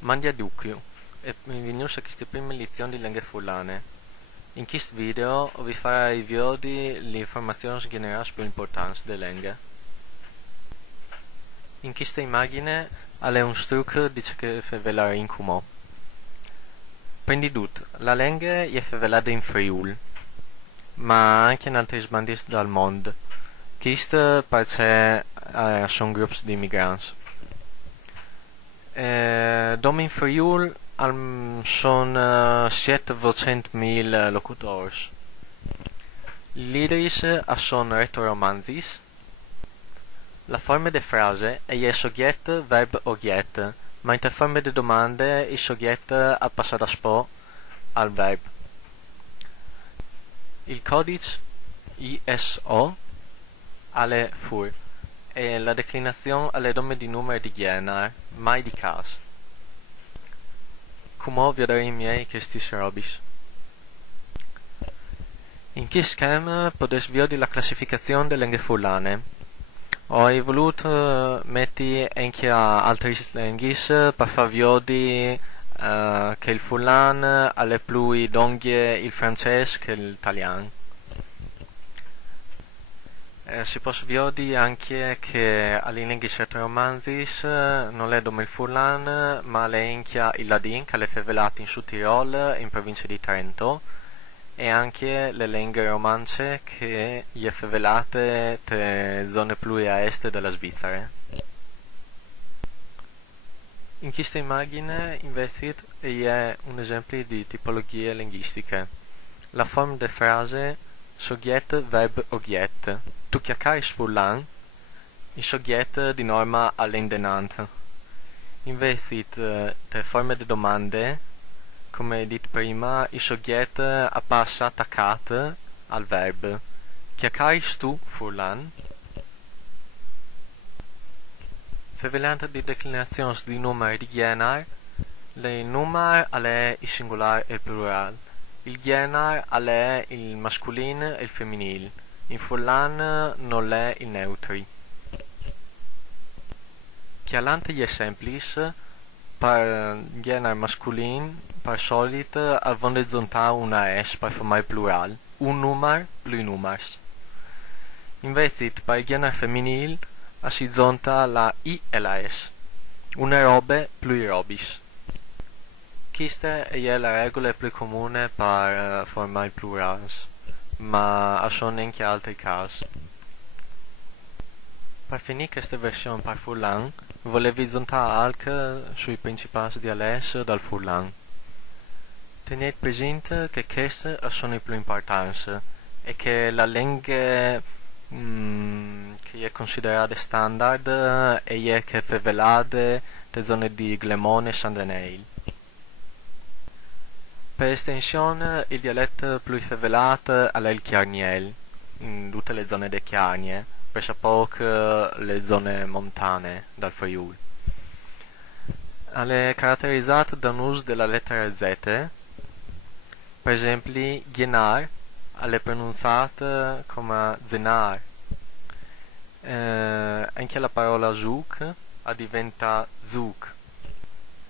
Mandia Ducchio e benvenuti a questa prima lezione di lingue fulane. In questo video vi farei vedere le informazioni generali più importanti delle lingue. In questa immagine è un trucco di ciò che fa velare in comune. Prima di tutto, la lingua è favelata in Friuli, ma anche in altri sbandi del mondo. Questo perché sono gruppi di migranti. Dom in Friuli sono 700.000 locutori. L'idris sono retoromanzis. La forma di frase è il soggetto, verbo, oggetto, mentre forma di domande il soggetto ha passato spo al verbo. Il codice ISO alle fur e la declinazione alle nome di numeri di genere, mai di caso. Come vedere i miei questi robis. In questo schema potete vedere la classificazione delle lingue fulane. Ho voluto mettere anche altre lingue per far vedere che il fulano è più donghie il francese che l'italiano. Si può vedere anche che alle lingue romanzis non è come il fulano, ma è anche il ladin che è favelato in Sud Tirol, in provincia di Trento, e anche le lingue romance che è favelate nelle zone più a est della Svizzera. In questa immagine invece è un esempio di tipologie linguistiche. La forma di frase soggetto, verbo, oggetto. Tu chiacchieri sfullan, il soggetto di norma all'indenante. Invece le forme di domande, come detto prima, il soggetto passa attaccato al verbo. Chiacchieri tu fullan. Favelando di declinazioni di numeri di genere, il numero è il singolare e il plurale. Il genere è il mascolino e il femminile. In fulano non è il neutri. Chiaramente gli esempi, per genere mascolino, per solito, avevano aggiunto una S per formare il plurale. Un numero, più numeri. Invece, per il genere femminile, si aggiunta la I e la S. Una robe, più robis. Questa è la regola più comune per formare il plurale, ma sono anche altri casi. Per finire questa versione per Furlan, volevo aggiungere anche sui principali dialetti del Furlan. Tenete presente che questi sono i più importanti e che la lingua che è considerata standard è che è favelata nelle zone di Glemone e Sandenei. Per estensione, il dialetto più favelato è il chiarniel, in tutte le zone di Chiarnie, per poco le zone montane del Friuli. È caratterizzato da un uso della lettera Z, per esempio, Gienar è pronunciato come Zenar. Anche la parola Zug diventa Zug.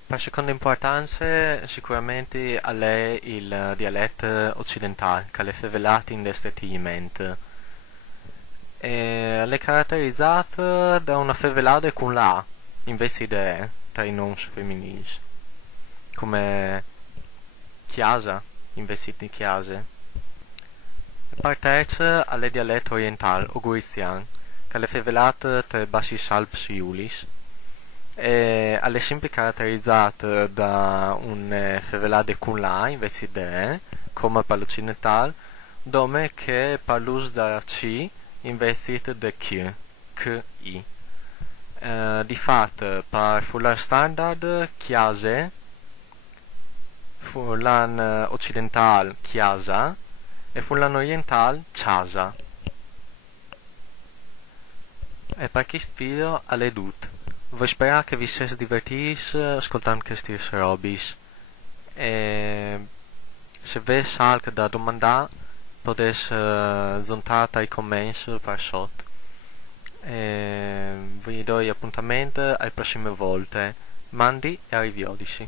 Per seconda importanza sicuramente è il dialetto occidentale, che è favelato in destettimento. È caratterizzato da una favelata con la A, invece di tra i nomi femminili, come chiesa, invece di chiese. Per terzo è il dialetto orientale, o goriziano, che è favelato tra i bassi Alpi Iulis, è sempre caratterizzato da un favelade con la invece di come per l'occidentale, dove che per l'uso da C invece di K, I. Di fatto, per fulano standard, chiase, fulano occidentale, chiasa, e fulano orientale, casa. E per questo video è tutto. Voi spero che vi siate divertiti ascoltando questi robis. E se avete qualche da domandare potete aggiungere i commenti per sotto. E vi do appuntamento alle prossime volte. Mandy e Ariviodici.